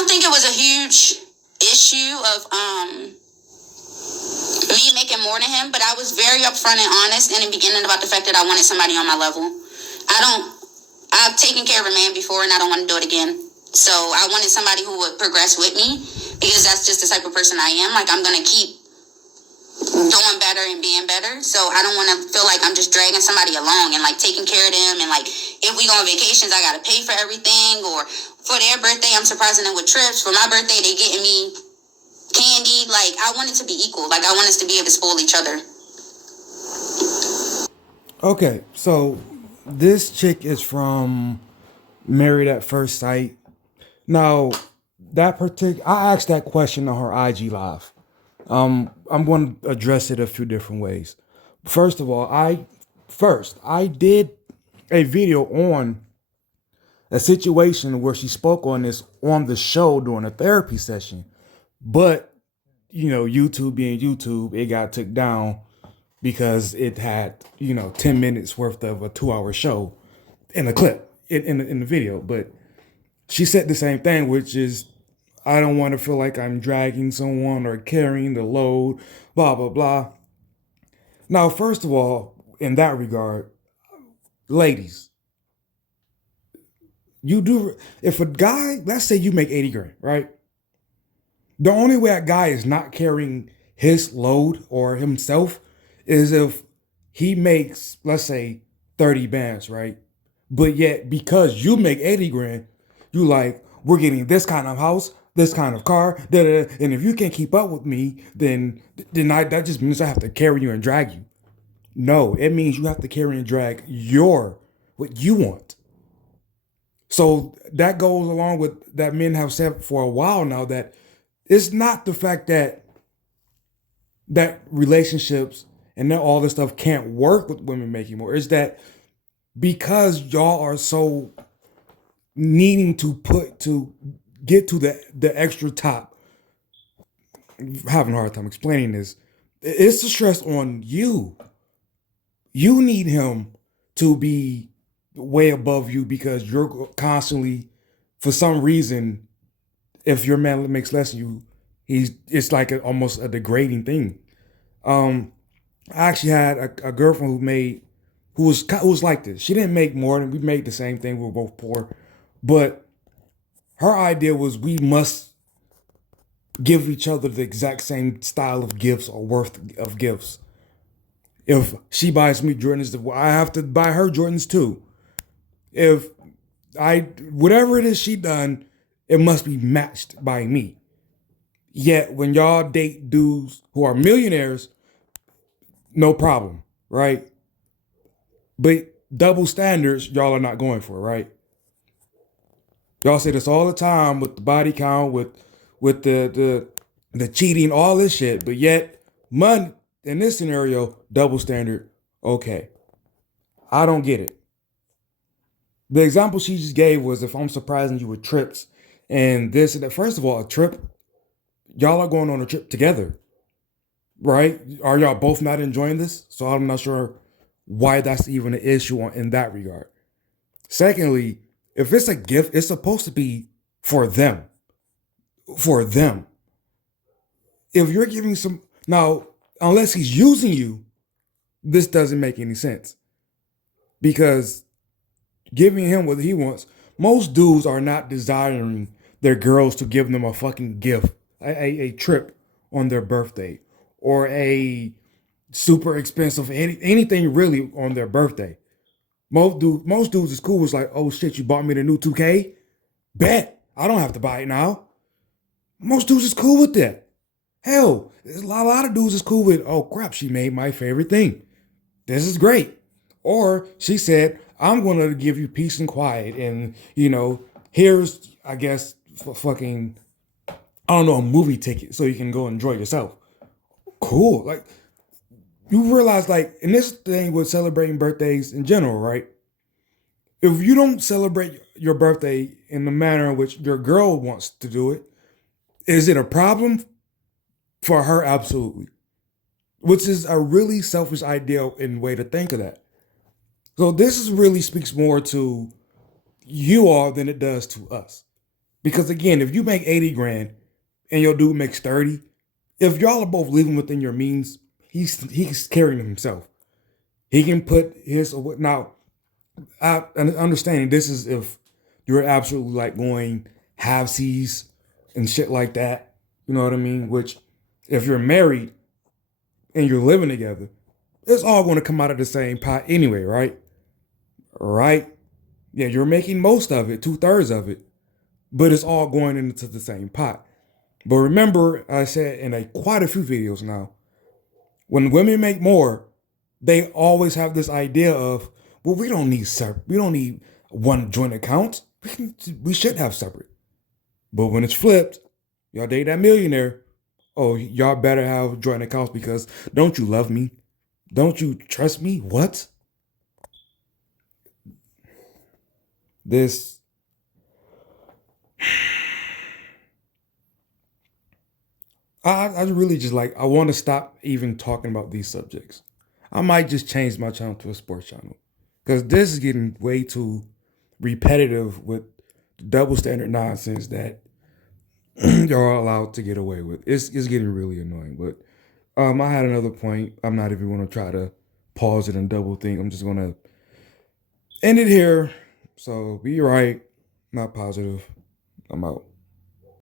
don't think it was a huge issue of me making more than him, but I was very upfront and honest in the beginning about the fact that I wanted somebody on my level. I've taken care of a man before and I don't want to do it again. So I wanted somebody who would progress with me because that's just the type of person I am. Like, I'm going to keep doing better and being better. So I don't want to feel like I'm just dragging somebody along and like taking care of them. And like, if we go on vacations, I got to pay for everything. Or for their birthday, I'm surprising them with trips. For my birthday, they getting me candy. Like, I want it to be equal. Like, I want us to be able to spoil each other. Okay, so this chick is from Married at First Sight. Now, I asked that question on her IG live. I'm going to address it a few different ways. First of all, I did a video on a situation where she spoke on this on the show during a therapy session, but YouTube being YouTube, it got took down because it had 10 minutes worth of a 2-hour show in a clip in the video. But she said the same thing, which is, I don't want to feel like I'm dragging someone or carrying the load, blah, blah, blah. Now, first of all, in that regard, ladies, if a guy, let's say you make 80 grand, right? The only way a guy is not carrying his load or himself is if he makes, let's say, 30 bands, right? But yet, because you make 80 grand, you like, we're getting this kind of house, this kind of car, and if you can't keep up with me, then that just means I have to carry you and drag you. No, it means you have to carry and drag what you want. So that goes along with that men have said for a while now, that it's not the fact that relationships and that all this stuff can't work with women making more. It's that because y'all are so needing to get to the extra top. I'm having a hard time explaining this. It's the stress on you. You need him to be way above you because you're constantly, for some reason, if your man makes less than you, it's like almost a degrading thing. I actually had a girlfriend who was like this. She didn't make more than we made the same thing. We were both poor, but her idea was we must give each other the exact same style of gifts or worth of gifts. If she buys me Jordans, I have to buy her Jordans too. If whatever it is she done, it must be matched by me. Yet when y'all date dudes who are millionaires, no problem, right? But double standards, y'all are not going for, right? Y'all say this all the time with the body count, with the cheating, all this shit. But yet, money in this scenario, double standard. Okay, I don't get it. The example she just gave was, if I'm surprising you with trips and this and that. First of all, a trip, y'all are going on a trip together, right? Are y'all both not enjoying this? So I'm not sure why that's even an issue in that regard. Secondly, if it's a gift, it's supposed to be for them. For them. If you're giving now, unless he's using you, this doesn't make any sense. Because giving him what he wants, most dudes are not desiring their girls to give them a fucking gift, a trip on their birthday, or a super expensive anything really on their birthday. Most dudes is cool. It's like, oh shit, you bought me the new 2K? Bet. I don't have to buy it now. Most dudes is cool with that. Hell, a lot of dudes is cool with, oh crap, she made my favorite thing. This is great. Or she said, I'm going to give you peace and quiet. And, here's, I guess, fucking, I don't know, a movie ticket so you can go enjoy yourself. Cool. Like, you realize, like, in this thing with celebrating birthdays in general, right? If you don't celebrate your birthday in the manner in which your girl wants to do it, is it a problem? For her, absolutely. Which is a really selfish idea and way to think of that. So this really speaks more to you all than it does to us. Because again, if you make 80 grand and your dude makes 30, if y'all are both living within your means, he's carrying himself. He can put his now. I understanding this is if you're absolutely like going halvesies and shit like that. You know what I mean? Which, if you're married and you're living together, it's all going to come out of the same pot anyway, right? Right? Yeah, you're making most of it, 2/3 of it, but it's all going into the same pot. But remember, I said in quite a few videos now, when women make more, they always have this idea of, well, we don't need one joint account. We should have separate. But when it's flipped, y'all date that millionaire. Oh, y'all better have joint accounts because don't you love me? Don't you trust me? What? This I really just like I want to stop even talking about these subjects. I might just change my channel to a sports channel. Because this is getting way too repetitive with the double standard nonsense that you're allowed to get away with. It's getting really annoying. But I had another point. I'm not even going to try to pause it and double think. I'm just going to end it here. So be right, not positive. I'm out.